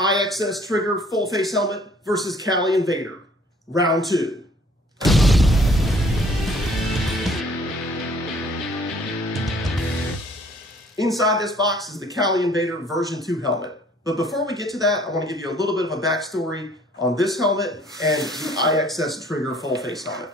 IXS Trigger full face helmet versus Kali Invader. Round 2. Inside this box is the Kali Invader version 2 helmet. But before we get to that, I want to give you a little bit of a backstory on this helmet and the IXS Trigger full face helmet.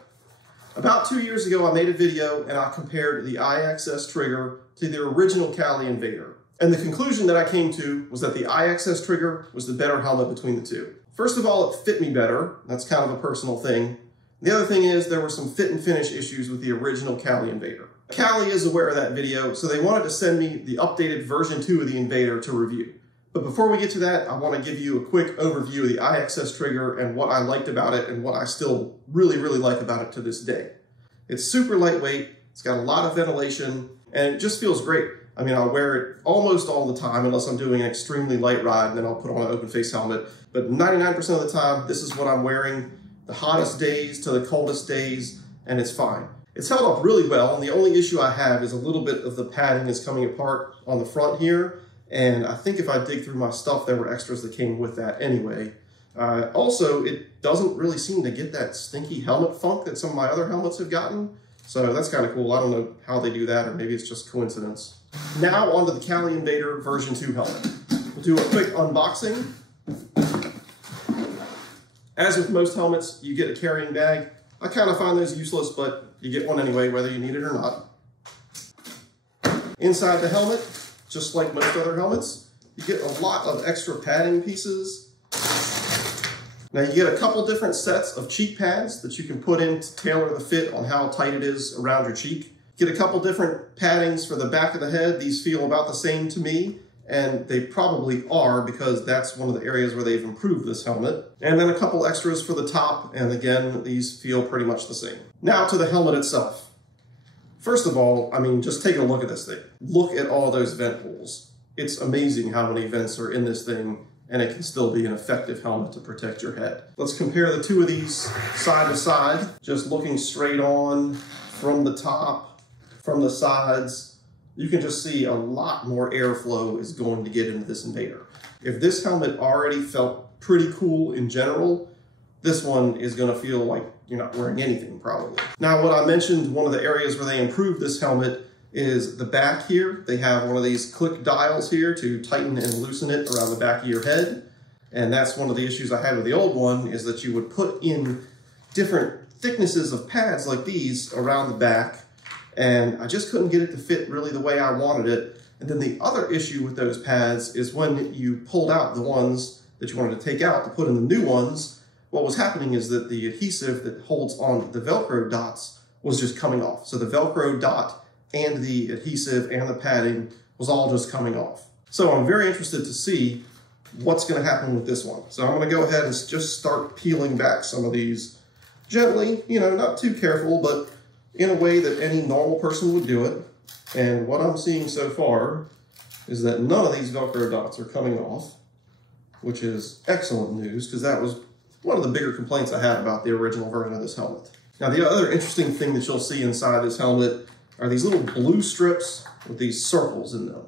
About 2 years ago, I made a video and I compared the IXS Trigger to the original Kali Invader. And the conclusion that I came to was that the IXS Trigger was the better helmet between the two. First of all, it fit me better. That's kind of a personal thing. The other thing is there were some fit and finish issues with the original Kali Invader. Kali is aware of that video, so they wanted to send me the updated version 2 of the Invader to review. But before we get to that, I want to give you a quick overview of the IXS Trigger and what I liked about it and what I still really like about it to this day. It's super lightweight, it's got a lot of ventilation, and it just feels great. I mean, I'll wear it almost all the time unless I'm doing an extremely light ride, and then I'll put on an open face helmet. But 99% of the time, this is what I'm wearing, the hottest days to the coldest days, and it's fine. It's held up really well, and the only issue I have is a little bit of the padding is coming apart on the front here, and I think if I dig through my stuff, there were extras that came with that anyway. Also, it doesn't really seem to get that stinky helmet funk that some of my other helmets have gotten, so that's kind of cool. I don't know how they do that, or maybe it's just coincidence. Now onto the Kali Invader version 2 helmet. We'll do a quick unboxing. As with most helmets, you get a carrying bag. I kind of find those useless, but you get one anyway, whether you need it or not. Inside the helmet, just like most other helmets, you get a lot of extra padding pieces. Now you get a couple different sets of cheek pads that you can put in to tailor the fit on how tight it is around your cheek. Get a couple different paddings for the back of the head. These feel about the same to me, and they probably are because that's one of the areas where they've improved this helmet. And then a couple extras for the top, and again, these feel pretty much the same. Now to the helmet itself. First of all, I mean, just take a look at this thing. Look at all those vent holes. It's amazing how many vents are in this thing, and it can still be an effective helmet to protect your head. Let's compare the two of these side to side. Just looking straight on from the top, from the sides, you can just see a lot more airflow is going to get into this Invader. If this helmet already felt pretty cool in general, this one is gonna feel like you're not wearing anything probably. Now, what I mentioned, one of the areas where they improved this helmet is the back here. They have one of these click dials here to tighten and loosen it around the back of your head. And that's one of the issues I had with the old one, is that you would put in different thicknesses of pads like these around the back, and I just couldn't get it to fit really the way I wanted it. And then the other issue with those pads is when you pulled out the ones that you wanted to take out to put in the new ones, what was happening is that the adhesive that holds on the Velcro dots was just coming off. So the Velcro dot and the adhesive and the padding was all just coming off. So I'm very interested to see what's gonna happen with this one. So I'm gonna go ahead and just start peeling back some of these gently, you know, not too careful, but in a way that any normal person would do it. And what I'm seeing so far is that none of these Velcro dots are coming off, which is excellent news, because that was one of the bigger complaints I had about the original version of this helmet. Now, the other interesting thing that you'll see inside this helmet are these little blue strips with these circles in them.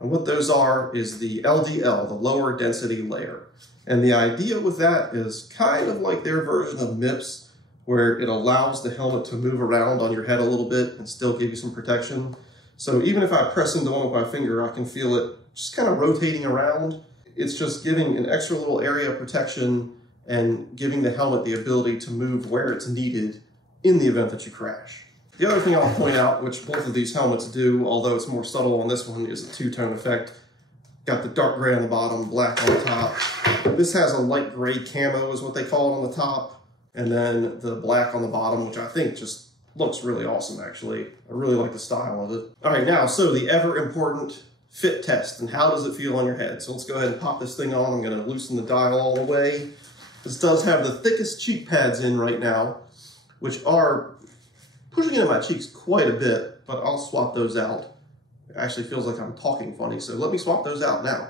And what those are is the LDL, the lower density layer. And the idea with that is kind of like their version of MIPS, where it allows the helmet to move around on your head a little bit and still give you some protection. So even if I press into one with my finger, I can feel it just kind of rotating around. It's just giving an extra little area of protection and giving the helmet the ability to move where it's needed in the event that you crash. The other thing I'll point out, which both of these helmets do, although it's more subtle on this one, is a two-tone effect. Got the dark gray on the bottom, black on the top. This has a light gray camo is what they call it on the top, and then the black on the bottom, which I think just looks really awesome, actually. I really like the style of it. All right, now, so the ever-important fit test, and how does it feel on your head? So let's go ahead and pop this thing on. I'm gonna loosen the dial all the way. This does have the thickest cheek pads in right now, which are pushing into my cheeks quite a bit, but I'll swap those out. It actually feels like I'm talking funny, so let me swap those out now.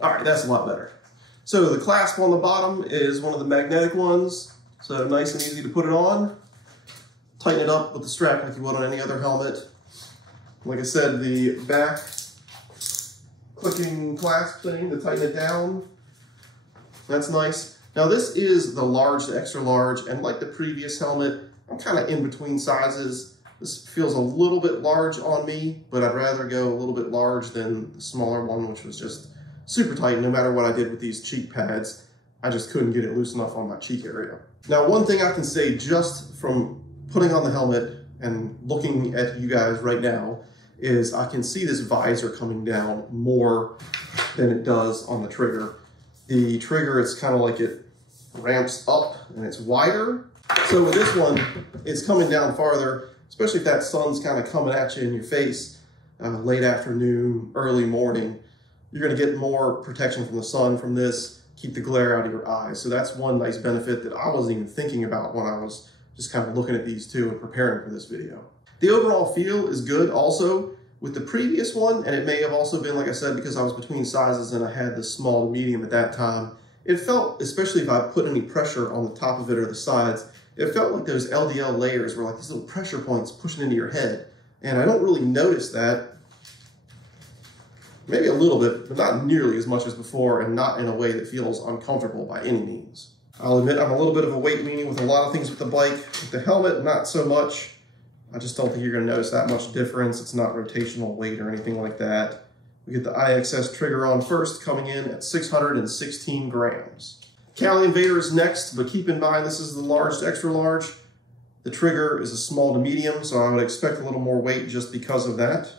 All right, that's a lot better. So the clasp on the bottom is one of the magnetic ones, so nice and easy to put it on. Tighten it up with the strap like you would on any other helmet. Like I said, the back clicking clasp thing to tighten it down, that's nice. Now this is the large to extra large, and like the previous helmet, I'm kind of in between sizes. This feels a little bit large on me, but I'd rather go a little bit large than the smaller one, which was just super tight. No matter what I did with these cheek pads, I just couldn't get it loose enough on my cheek area. Now, one thing I can say just from putting on the helmet and looking at you guys right now is I can see this visor coming down more than it does on the Trigger. The Trigger, it's kind of like it ramps up and it's wider. So with this one, it's coming down farther, especially if that sun's kind of coming at you in your face late afternoon, early morning. You're going to get more protection from the sun from this, keep the glare out of your eyes. So that's one nice benefit that I wasn't even thinking about when I was just kind of looking at these two and preparing for this video. The overall feel is good also with the previous one, and it may have also been, like I said, because I was between sizes and I had the small to medium at that time. It felt, especially if I put any pressure on the top of it or the sides, it felt like those LDL layers were like these little pressure points pushing into your head. And I don't really notice that. Maybe a little bit, but not nearly as much as before, and not in a way that feels uncomfortable by any means. I'll admit I'm a little bit of a weight weenie with a lot of things with the bike. With the helmet, not so much. I just don't think you're going to notice that much difference. It's not rotational weight or anything like that. We get the IXS Trigger on first, coming in at 616 grams. Kali Invader is next, but keep in mind this is the large to extra large. The Trigger is a small to medium, so I would expect a little more weight just because of that.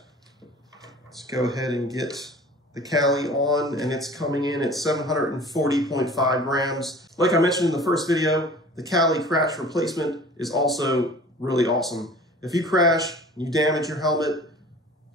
Let's go ahead and get the Kali on, and it's coming in at 740.5 grams. Like I mentioned in the first video, the Kali crash replacement is also really awesome. If you crash, you damage your helmet,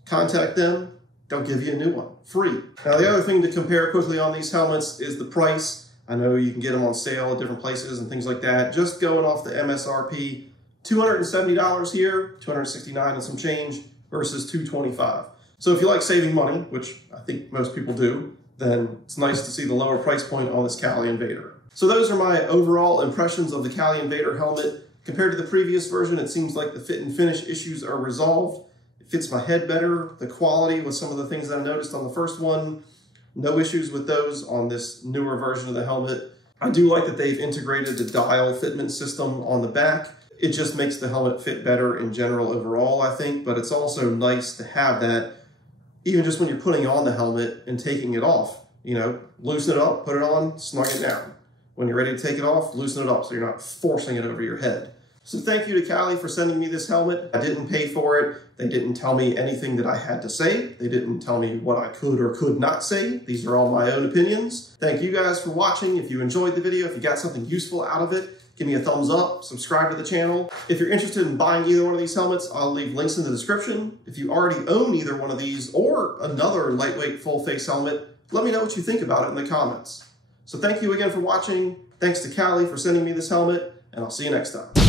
contact them, they'll give you a new one, free. Now the other thing to compare quickly on these helmets is the price. I know you can get them on sale at different places and things like that. Just going off the MSRP, $270 here, $269 and some change versus $225. So if you like saving money, which I think most people do, then it's nice to see the lower price point on this Kali Invader. So those are my overall impressions of the Kali Invader helmet. Compared to the previous version, it seems like the fit and finish issues are resolved. It fits my head better. The quality with some of the things that I noticed on the first one, no issues with those on this newer version of the helmet. I do like that they've integrated the dial fitment system on the back. It just makes the helmet fit better in general overall, I think, but it's also nice to have that even just when you're putting on the helmet and taking it off. You know, loosen it up, put it on, snug it down. When you're ready to take it off, loosen it up so you're not forcing it over your head. So thank you to Kali for sending me this helmet. I didn't pay for it. They didn't tell me anything that I had to say. They didn't tell me what I could or could not say. These are all my own opinions. Thank you guys for watching. If you enjoyed the video, if you got something useful out of it, give me a thumbs up, subscribe to the channel. If you're interested in buying either one of these helmets, I'll leave links in the description. If you already own either one of these or another lightweight full face helmet, let me know what you think about it in the comments. So thank you again for watching. Thanks to Kali for sending me this helmet, and I'll see you next time.